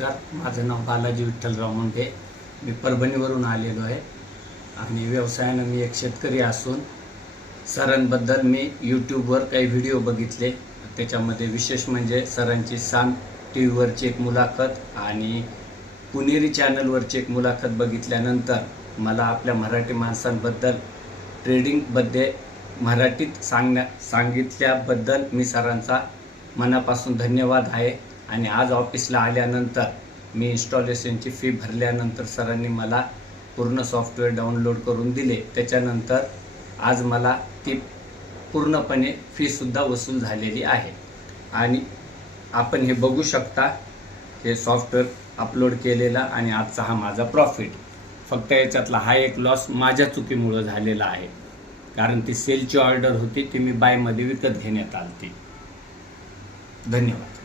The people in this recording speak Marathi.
नमस्कार. माझं नाव बालाजी विठ्ठलराव मुंडे. मी परभणीवरून आलेलो आहे. आणि व्यवसायानं मी एक शेतकरी असून सरांबद्दल मी यूट्यूबवर काही व्हिडिओ बघितले. त्याच्यामध्ये विशेष म्हणजे सरांची सांग टी व्हीवरची एक मुलाखत आणि पुणेरी चॅनलवरची एक मुलाखत बघितल्यानंतर मला आपल्या मराठी माणसांबद्दल ट्रेडिंगमध्ये मराठीत सांगण्या सांगितल्याबद्दल मी सरांचा मनापासून धन्यवाद आहे. आणि आज ऑफिसला आल्यानंतर मी इन्स्टॉलेशनची फी भरल्यानंतर सरांनी मला पूर्ण सॉफ्टवेअर डाउनलोड करून दिले. त्याच्यानंतर आज मला ती पूर्णपणे फीसुद्धा वसूल झालेली आहे. आणि आपण हे बघू शकता हे सॉफ्टवेअर अपलोड केलेला आणि आजचा हा माझा प्रॉफिट फक्त याच्यातला हा एक लॉस माझ्या चुकीमुळं झालेला आहे. कारण ती सेलची ऑर्डर होती ती मी बायमध्ये विकत घेण्यात आली धन्यवाद.